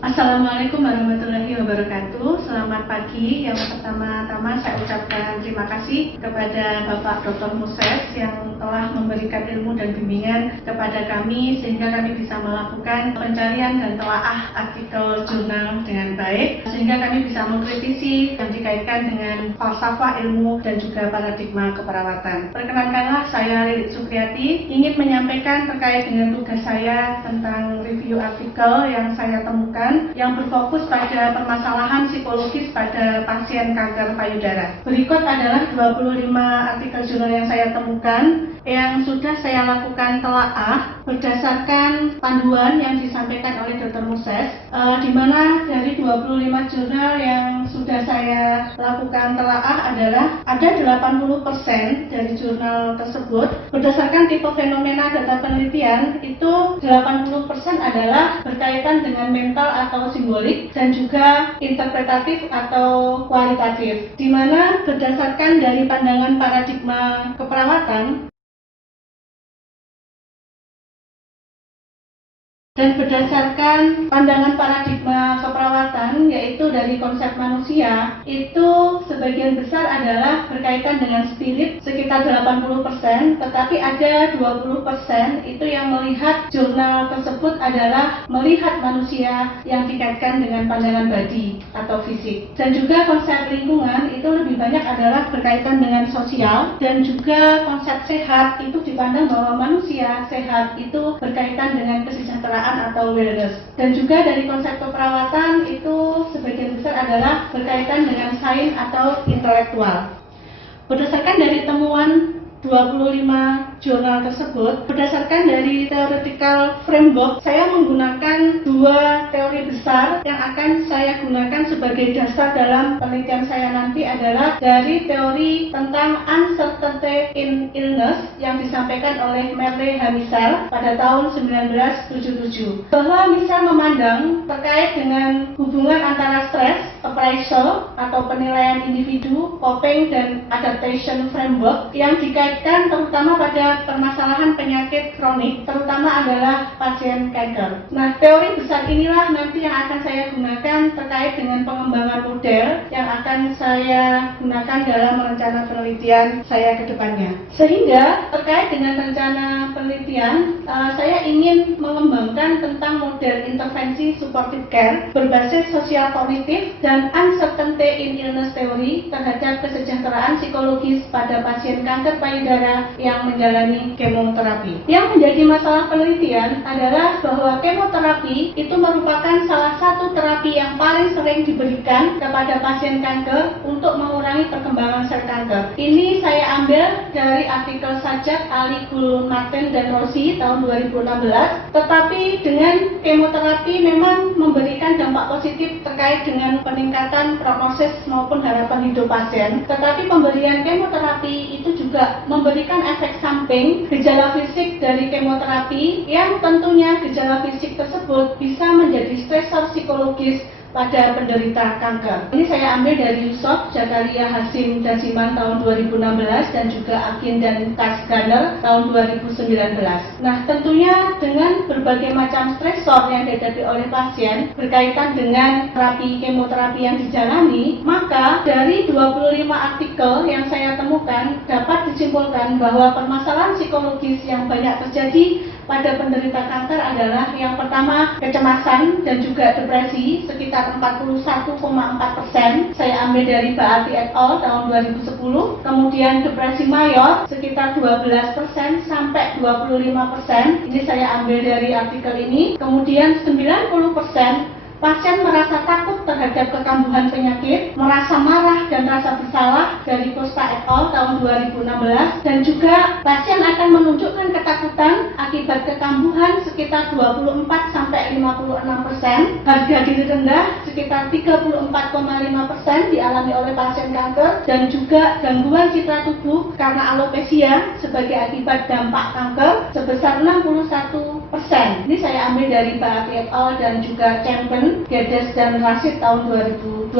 Assalamualaikum warahmatullahi wabarakatuh. Selamat pagi. Yang pertama-tama saya ucapkan terima kasih kepada Bapak Dr. Moses yang telah memberikan ilmu dan bimbingan kepada kami sehingga kami bisa melakukan pencarian dan telaah artikel jurnal dengan baik, sehingga kami bisa mengkritisi yang dikaitkan dengan falsafah ilmu dan juga paradigma keperawatan. Perkenankanlah saya Lilit Supriyati ingin menyampaikan terkait dengan tugas saya tentang review artikel yang saya temukan yang berfokus pada permasalahan psikologis pada pasien kanker payudara. Berikut adalah 25 artikel jurnal yang saya temukan yang sudah saya lakukan telaah berdasarkan panduan yang disampaikan oleh Dr. Moses, di mana dari 25 jurnal yang sudah saya lakukan telaah adalah ada 80% dari jurnal tersebut berdasarkan tipe fenomena data penelitian itu 80% adalah berkaitan dengan mental atau simbolik dan juga interpretatif atau kualitatif, di mana berdasarkan dari pandangan paradigma keperawatan dan berdasarkan pandangan paradigma keperawatan, yaitu dari konsep manusia, itu sebagian besar adalah berkaitan dengan spirit sekitar 80%, tetapi ada 20% itu yang melihat jurnal tersebut adalah melihat manusia yang dikaitkan dengan pandangan body atau fisik. Dan juga konsep lingkungan itu lebih banyak adalah berkaitan dengan sosial, dan juga konsep sehat itu dipandang bahwa manusia sehat itu berkaitan dengan kesejahteraan atau wellness. Dan juga dari konsep keperawatan itu sebagian besar adalah berkaitan dengan sains atau intelektual. Berdasarkan dari temuan 25 jurnal tersebut, berdasarkan dari theoretical framework, saya menggunakan dua teori besar yang akan saya gunakan sebagai dasar dalam penelitian saya nanti adalah dari teori tentang uncertainty in illness yang disampaikan oleh Merle Hamisal pada tahun 1977, bahwa bisa memandang terkait dengan hubungan antara stres, appraisal atau penilaian individu, coping dan adaptation framework yang dikaitkan terutama pada permasalahan penyakit kronik, terutama adalah pasien kanker. Nah, teori besar inilah nanti yang akan saya gunakan terkait dengan pengembangan model yang akan saya gunakan dalam rencana penelitian saya ke depannya. Sehingga terkait dengan rencana penelitian, saya ingin mengembangkan tentang model intervensi supportive care berbasis sosial kognitif dan uncertainty in illness theory terhadap kesejahteraan psikologis pada pasien kanker payudara yang menjalani kemoterapi. Yang menjadi masalah penelitian adalah bahwa kemoterapi itu merupakan salah satu terapi yang paling sering diberikan kepada pasien kanker untuk mengurangi perkembangan sel kanker. Ini saya ambil dari artikel Sajak, Ali, Gul, Martin, dan Rossi tahun 2016. Tetapi dengan kemoterapi memang memberikan dampak positif terkait dengan peningkatan prognosis maupun harapan hidup pasien. Tetapi pemberian kemoterapi itu juga memberikan efek samping gejala fisik dari kemoterapi yang tentunya gejala fisik tersebut bisa menjadi stresor psikologis pada penderita kanker. Ini saya ambil dari Yusuf, Zakaria, Hasim, dan Siman tahun 2016 dan juga Akin dan Kasganer tahun 2019. Nah, tentunya dengan berbagai macam stresor yang dihadapi oleh pasien berkaitan dengan terapi kemoterapi yang dijalani, maka dari 25 artikel yang saya temukan dapat disimpulkan bahwa permasalahan psikologis yang banyak terjadi pada penderita kanker adalah yang pertama kecemasan dan juga depresi sekitar 41,4%. Saya ambil dari Baati et al. Tahun 2010. Kemudian depresi mayor sekitar 12% sampai 25%. Ini saya ambil dari artikel ini. Kemudian 90% pasien merasa takut terhadap kekambuhan penyakit, merasa marah dan rasa bersalah dari Costa et al. Tahun 2016, dan juga pasien akan menunjukkan ketakutan akibat kekambuhan sekitar 24-56%, harga diri rendah sekitar 34,5% dialami oleh pasien kanker, dan juga gangguan citra tubuh karena alopecia sebagai akibat dampak kanker sebesar 61%. Ini saya ambil dari Baati et al. Dan juga Champion, Gedes dan Rashid tahun 2012.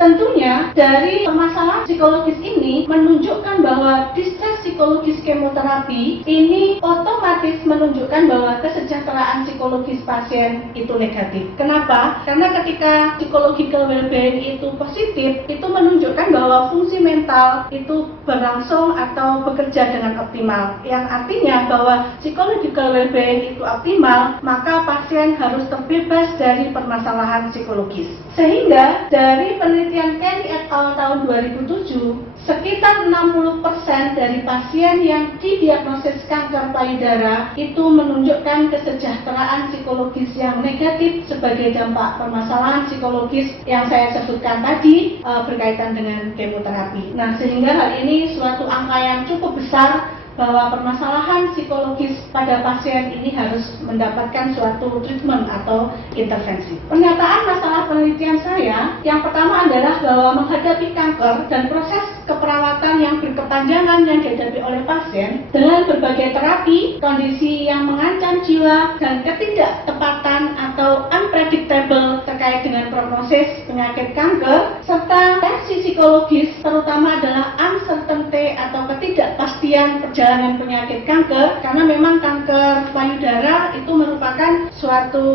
Tentunya dari permasalahan psikologis ini menunjukkan bahwa distress psikologis kemoterapi ini otomatis menunjukkan bahwa kesejahteraan psikologis pasien itu negatif. Kenapa? Karena ketika psychological well-being itu positif, itu menunjukkan bahwa fungsi mental itu berlangsung atau bekerja dengan optimal. Yang artinya bahwa psychological well-being itu optimal, maka pasien harus terbebas dari permasalahan psikologis. Sehingga dari penelitian Kenny et al. Tahun 2007, sekitar 60% dari pasien yang didiagnosis kanker payudara itu menunjukkan kesejahteraan psikologis yang negatif sebagai dampak permasalahan psikologis yang saya sebutkan tadi berkaitan dengan kemoterapi. Nah, sehingga hal ini suatu angka yang cukup besar bahwa permasalahan psikologis pada pasien ini harus mendapatkan suatu treatment atau intervensi. Pernyataan masalah penelitian saya, yang pertama adalah bahwa menghadapi kanker dan proses keperawatan yang berkepanjangan yang dihadapi oleh pasien dengan berbagai terapi, kondisi yang mengancam jiwa, dan ketidaktepatan atau unpredictable terkait dengan prognosis penyakit kanker, serta tensi psikologis terutama adalah uncertainty atau ketidakpastian perjalanan penyakit kanker, karena memang kanker payudara itu merupakan suatu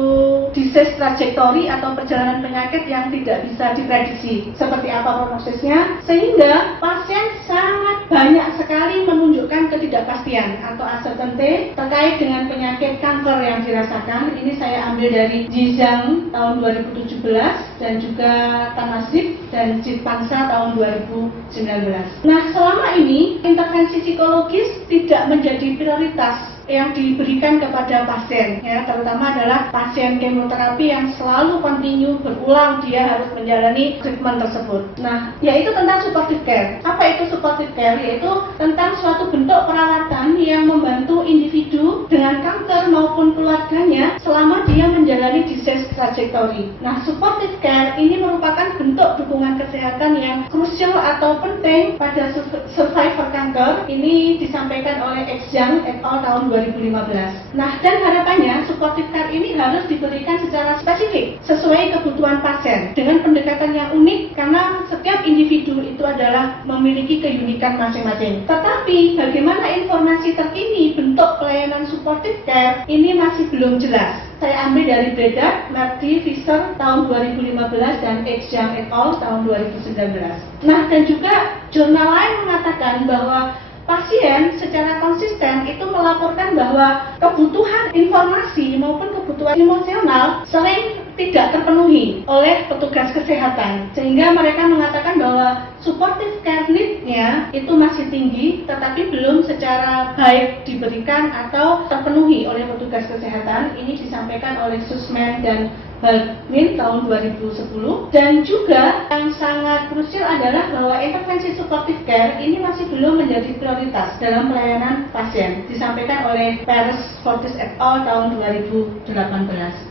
disease trajectory atau perjalanan penyakit yang tidak bisa diprediksi seperti apa prognosisnya, sehingga pasien sangat banyak sekali menunjukkan ketidakpastian atau uncertainty terkait dengan penyakit kanker yang dirasakan. Ini saya ambil dari Zhang tahun 2017 dan juga Tanasib dan Jitpansa tahun 2019. Nah, selama ini intervensi psikologis tidak menjadi prioritas yang diberikan kepada pasien, ya, terutama adalah pasien kemoterapi yang selalu kontinu berulang dia harus menjalani treatment tersebut. Nah, yaitu tentang supportive care. Apa itu supportive care? Yaitu tentang suatu bentuk perawatan yang membantu individu dengan kanker maupun keluarganya selama dia menjalani disease trajectory. Nah, supportive care ini merupakan bentuk dukungan kesehatan yang krusial atau penting pada survivor kanker. Ini disampaikan oleh Zhang et al. Tahun 2015. Nah, dan harapannya supportive care ini harus diberikan secara spesifik sesuai kebutuhan pasien dengan pendekatan yang unik, karena setiap individu itu adalah memiliki keunikan masing-masing. Tetapi bagaimana informasi terkini bentuk pelayanan supportive care ini masih belum jelas. Saya ambil dari Breda, Marty, Fisher tahun 2015 dan Zhang et al. Tahun 2019. Nah, dan juga jurnal lain mengatakan bahwa pasien secara konsisten itu melaporkan bahwa kebutuhan informasi maupun kebutuhan emosional sering tidak terpenuhi oleh petugas kesehatan, sehingga mereka mengatakan bahwa supportive care need-nya itu masih tinggi tetapi belum secara baik diberikan atau terpenuhi oleh petugas kesehatan. Ini disampaikan oleh Sussman dan Baldwin tahun 2010. Dan juga yang sangat krusial adalah bahwa intervensi supportive care ini masih belum menjadi prioritas dalam pelayanan pasien, disampaikan oleh Paris Fortis et al. Tahun 2018.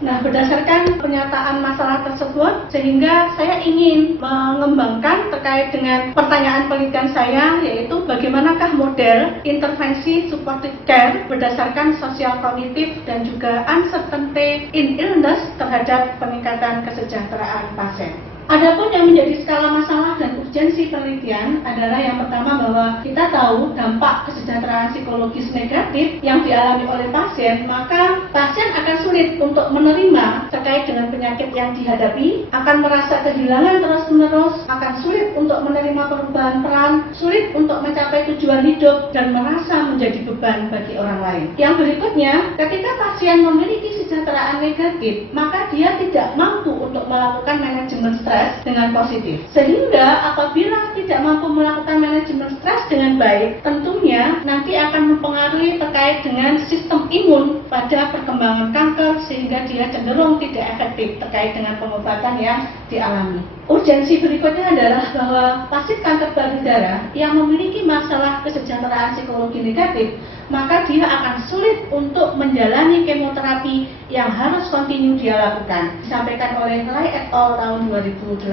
Nah, berdasarkan pernyataan masalah tersebut, sehingga saya ingin mengembangkan terkait dengan pertanyaan penelitian saya, yaitu bagaimanakah model intervensi supportive care berdasarkan sosial kognitif dan juga uncertainty in illness terhadap peningkatan kesejahteraan pasien. Adapun yang menjadi skala masalah dan urgensi penelitian adalah yang pertama bahwa kita tahu dampak kesejahteraan psikologis negatif yang dialami oleh pasien, maka pasien akan sulit untuk menerima terkait dengan penyakit yang dihadapi, akan merasa kehilangan terus-menerus, akan sulit untuk menerima perubahan peran, sulit untuk mencapai tujuan hidup, dan merasa menjadi beban bagi orang lain. Yang berikutnya, ketika pasien memiliki kesejahteraan negatif, maka dia tidak mampu untuk melakukan manajemen stres dengan positif. Sehingga apabila tidak mampu melakukan manajemen stres dengan baik, tentunya nanti akan mempengaruhi terkait dengan sistem imun pada perkembangan kanker, sehingga dia cenderung tidak efektif terkait dengan pengobatan yang dialami. Urgensi berikutnya adalah bahwa pasien kanker payudara yang memiliki masalah kesejahteraan psikologi negatif maka dia akan sulit untuk menjalani kemoterapi yang harus kontinu dia lakukan. Disampaikan oleh Lai et al. Tahun 2018,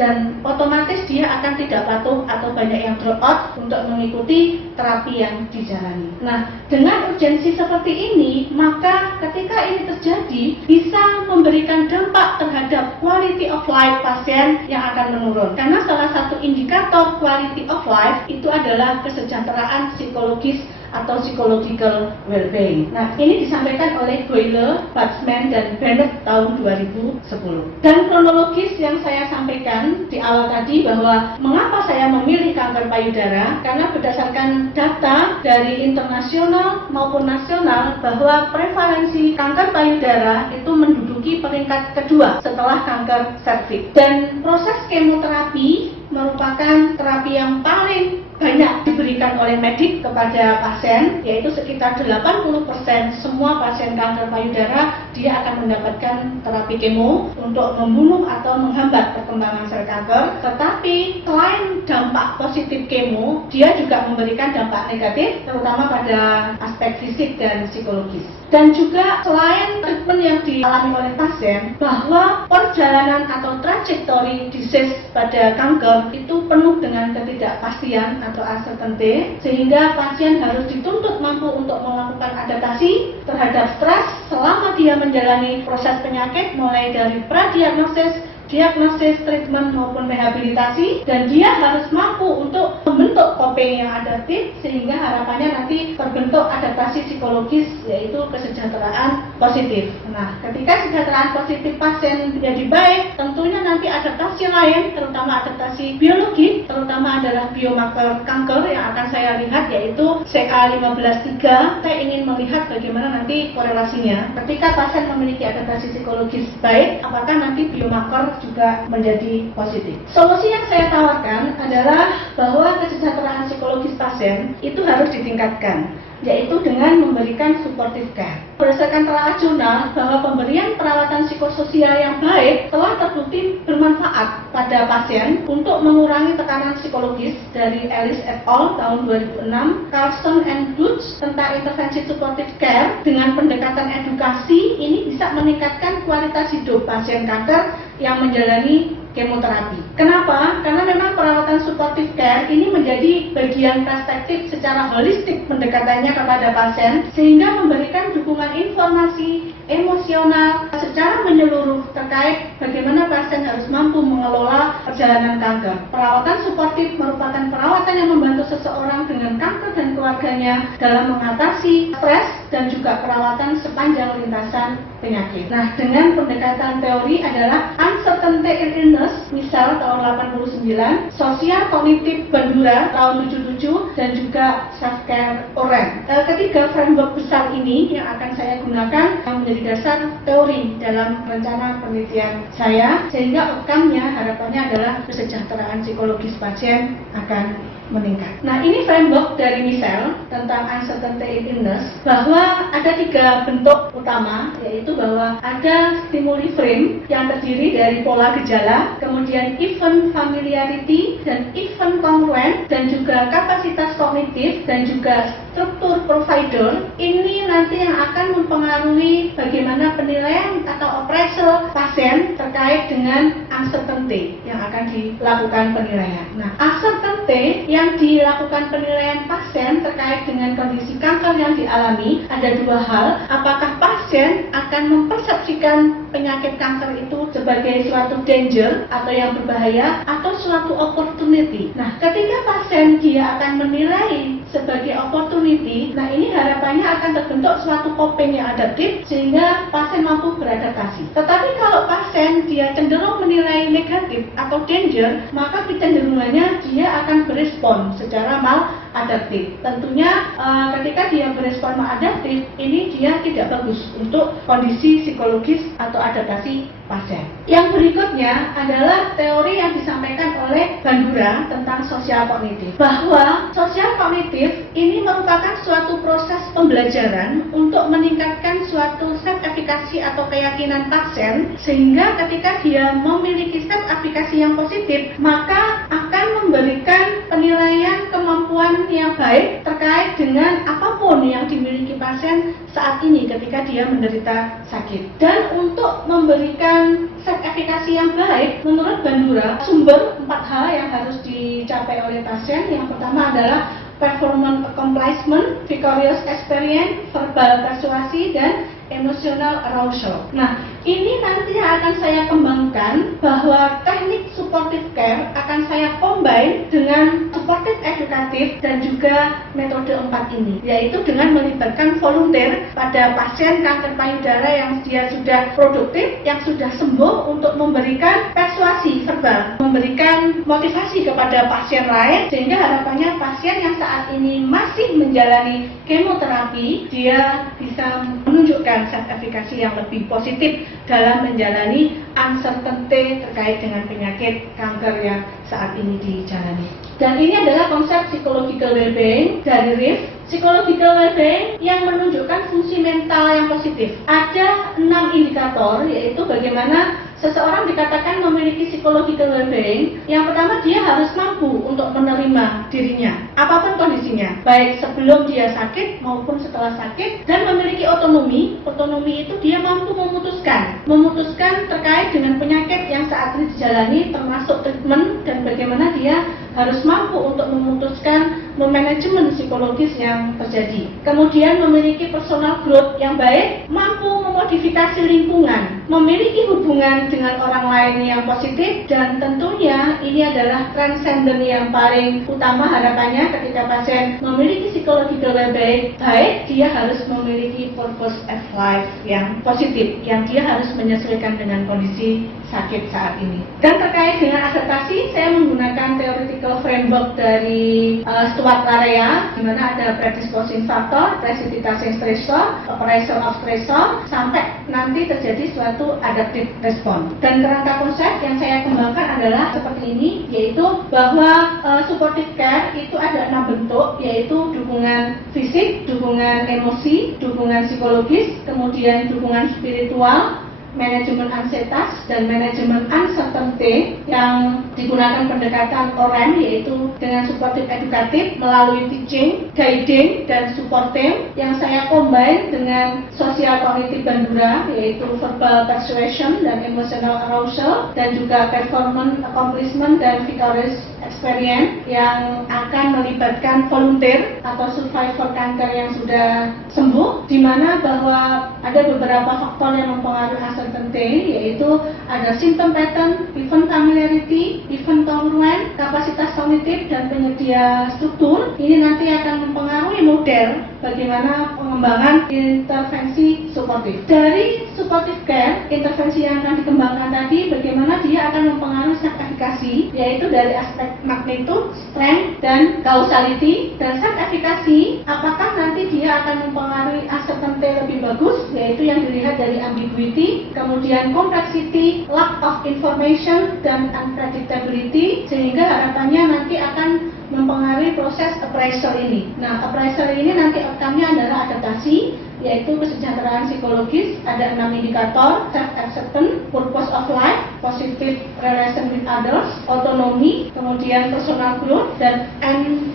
dan otomatis dia akan tidak patuh atau banyak yang drop out untuk mengikuti terapi yang dijalani. Nah, dengan urgensi seperti ini, maka ketika ini terjadi bisa memberikan dampak terhadap quality of life pasien yang akan menurun. Karena salah satu indikator quality of life itu adalah kesejahteraan psikologis atau psychological well-being. Nah, ini disampaikan oleh Boyle, Batsman, dan Bennett tahun 2010. Dan kronologis yang saya sampaikan di awal tadi bahwa mengapa saya memilih kanker payudara, karena berdasarkan data dari internasional maupun nasional bahwa prevalensi kanker payudara itu menduduki peringkat kedua setelah kanker serviks. Dan proses kemoterapi merupakan terapi yang paling banyak diberikan oleh medik kepada pasien, yaitu sekitar 80% semua pasien kanker payudara dia akan mendapatkan terapi kemo untuk membunuh atau menghambat perkembangan sel kanker. Tetapi selain dampak positif kemo, dia juga memberikan dampak negatif terutama pada aspek fisik dan psikologis. Dan juga selain treatment yang dialami oleh pasien, bahwa perjalanan atau trajektori disease pada kanker itu penuh dengan ketidakpastian atau uncertainty, sehingga pasien harus dituntut mampu untuk melakukan adaptasi terhadap stres selama dia menjalani proses penyakit, mulai dari pradiagnosis, diagnosis, treatment maupun rehabilitasi, dan dia harus mampu untuk membentuk coping yang adaptif sehingga harapannya nanti terbentuk adaptasi psikologis, yaitu kesejahteraan positif. Nah, ketika kesejahteraan positif pasien menjadi baik, tentunya nanti adaptasi lain, terutama adaptasi biologi, terutama adalah biomarker kanker yang akan saya lihat, yaitu CA15-3. Saya ingin melihat bagaimana nanti korelasinya ketika pasien memiliki adaptasi psikologis baik, apakah nanti biomarker juga menjadi positif. Solusi yang saya tawarkan adalah bahwa kesejahteraan psikologis pasien itu harus ditingkatkan, yaitu dengan memberikan supportive care. Berdasarkan telah jurnal bahwa pemberian perawatan psikososial yang baik telah terbukti bermanfaat pada pasien untuk mengurangi tekanan psikologis dari Ellis et al. Tahun 2006, Carlson and Dutch tentang intervensi supportive care dengan pendekatan edukasi ini bisa meningkatkan kualitas hidup pasien kanker yang menjalani kemoterapi. Kenapa? Karena memang perawatan supportive care ini menjadi bagian perspektif secara holistik pendekatannya kepada pasien, sehingga memberikan dukungan informasi emosional secara menyeluruh terkait bagaimana pasien harus mampu mengelola perjalanan kanker. Perawatan suportif merupakan perawatan yang membantu seseorang dengan kanker dan keluarganya dalam mengatasi stres dan juga perawatan sepanjang lintasan penyakit. Nah, dengan pendekatan teori adalah uncertainty in illness, misal tahun 89, sosial kognitif Bandura tahun 77, dan juga self-care Oren. Ketiga framework besar ini yang akan saya gunakan yang menjadi dasar teori dalam rencana penelitian saya, sehingga outcome-nya harapannya adalah kesejahteraan psikologis pasien akan meningkat. Nah, ini framework dari Michel tentang uncertainty in illness, bahwa ada 3 bentuk utama, yaitu bahwa ada stimuli frame yang terdiri dari pola gejala, kemudian event familiarity dan event congruent, dan juga kapasitas kognitif dan juga struktur provider. Ini nanti yang akan mempengaruhi bagaimana penilaian atau appraisal pasien terkait dengan uncertainty yang akan dilakukan penilaian. Nah, uncertainty yang dilakukan penilaian pasien terkait dengan kondisi kanker yang dialami ada 2 hal. Apakah pasien akan mempersepsikan penyakit kanker itu sebagai suatu danger atau yang berbahaya atau suatu opportunity. Nah, ketika pasien dia akan menilai sebagai opportunity, nah ini harapannya akan terbentuk suatu coping yang adaptif sehingga pasien mampu beradaptasi. Tetapi kalau pasien dia cenderung menilai negatif atau danger, maka kecenderungannya dia akan berespon secara maladaptif. Tentunya ketika dia berespon maladaptif, ini dia tidak bagus untuk kondisi psikologis atau adaptasi pasien. Yang berikutnya adalah teori yang disampaikan oleh Bandura tentang sosial kognitif, bahwa sosial kognitif ini merupakan suatu proses pembelajaran untuk meningkatkan suatu self-efficacy atau keyakinan pasien, sehingga ketika dia memiliki self-efficacy yang positif, maka akan memberikan penilaian kemampuan yang baik terkait dengan apapun yang dimiliki pasien saat ini ketika dia menderita sakit. Dan untuk memberikan set efikasi yang baik, menurut Bandura, sumber 4 hal yang harus dicapai oleh pasien. Yang pertama adalah performance accomplishment, vicarious experience, verbal persuasi, dan emotional arousal. Nah, ini nanti akan saya kembangkan bahwa teknik supportive care akan saya combine dengan supportive edukatif dan juga metode 4 ini, yaitu dengan melibatkan volunteer pada pasien kanker payudara yang dia sudah produktif, yang sudah sembuh, untuk memberikan persuasi verbal, memberikan motivasi kepada pasien lain, sehingga harapannya pasien yang saat ini masih menjalani kemoterapi, dia bisa menunjukkan set efikasi yang lebih positif dalam menjalani uncertainty terkait dengan penyakit kanker yang saat ini dijalani. Dan ini adalah konsep psychological well-being dari RIF. Psychological well-being yang menunjukkan fungsi mental yang positif. Ada 6 indikator, yaitu bagaimana seseorang dikatakan memiliki psychological well-being. Yang pertama, dia harus mampu untuk menerima dirinya, apapun kondisinya, baik sebelum dia sakit maupun setelah sakit, dan memiliki otonomi. Otonomi itu dia mampu memutuskan terkait dengan penyakit yang saat ini dijalani, termasuk treatment, dan bagaimana dia harus mampu untuk memutuskan memanajemen psikologis yang terjadi. Kemudian memiliki personal growth yang baik, mampu memodifikasi lingkungan, memiliki hubungan dengan orang lain yang positif, dan tentunya ini adalah transcendent yang paling utama harapannya ketika pasien memiliki psychological well-being baik, dia harus memiliki purpose of life yang positif, yang dia harus menyesuaikan dengan kondisi sakit saat ini. Dan terkait dengan adaptasi, saya menggunakan theoretical framework dari Stuart Larea, di mana ada predisposing factor, precipitation stressor, appraisal of stressor, sampai nanti terjadi suatu adaptive response. Dan kerangka konsep yang saya kembangkan adalah seperti ini, yaitu bahwa supportive care itu ada 6 bentuk, yaitu dukungan fisik, dukungan emosi, dukungan psikologis, kemudian dukungan spiritual, manajemen ansietas, dan manajemen uncertainty, yang digunakan pendekatan OREM, yaitu dengan supportive edukatif melalui teaching, guiding, dan supporting, yang saya combine dengan social cognitive Bandura, yaitu verbal persuasion dan emotional arousal, dan juga performance accomplishment dan vicarious experience, yang akan melibatkan volunteer atau survivor kanker yang sudah sembuh, di mana bahwa ada beberapa faktor yang mempengaruhi uncertainty, yaitu ada symptom pattern, event familiarity, event congruent, kapasitas kognitif, dan penyedia struktur. Ini nanti akan mempengaruhi model bagaimana pengembangan intervensi suportif. Dari supportive care, intervensi yang akan dikembangkan tadi, bagaimana dia akan mempengaruhi set efikasi, yaitu dari aspek magnitude, strength, dan causality. Dan set efikasi, apakah nanti dia akan mempengaruhi uncertainty lebih bagus, yaitu yang dilihat dari ambiguity, kemudian complexity, lack of information, dan unpredictability, sehingga harapannya nanti akan mempengaruhi proses appraisal ini. Nah, appraisal ini nanti outcome-nya adalah adaptasi, yaitu kesejahteraan psikologis. Ada 6 indikator: self-acceptance, purpose of life, positive relation with others, autonomy, kemudian personal growth, dan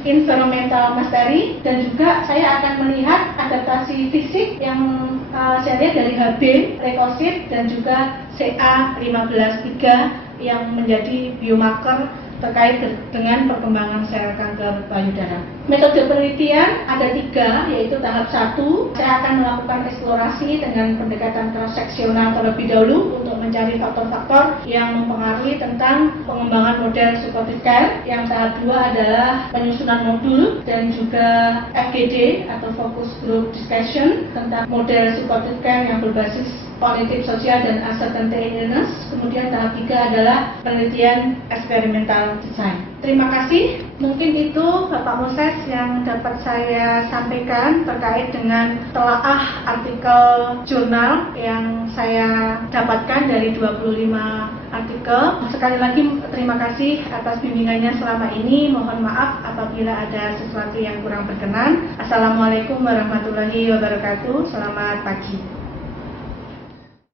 environmental mastery. Dan juga saya akan melihat adaptasi fisik yang saya lihat dari HB, leukosit, dan juga CA153 yang menjadi biomarker terkait dengan perkembangan sel kanker payudara. Metode penelitian ada 3, yaitu tahap 1, saya akan melakukan eksplorasi dengan pendekatan cross-seksional terlebih dahulu untuk mencari faktor-faktor yang mempengaruhi tentang pengembangan model supportive care. Yang tahap 2 adalah penyusunan modul dan juga FGD atau focus group discussion tentang model supportive care yang berbasis kognitif sosial dan uncertainty illness. Kemudian tahap 3 adalah penelitian eksperimental design. Terima kasih. Mungkin itu Bapak Moses yang dapat saya sampaikan terkait dengan telaah artikel jurnal yang saya dapatkan dari 25 artikel. Sekali lagi terima kasih atas bimbingannya selama ini. Mohon maaf apabila ada sesuatu yang kurang berkenan. Assalamualaikum warahmatullahi wabarakatuh. Selamat pagi.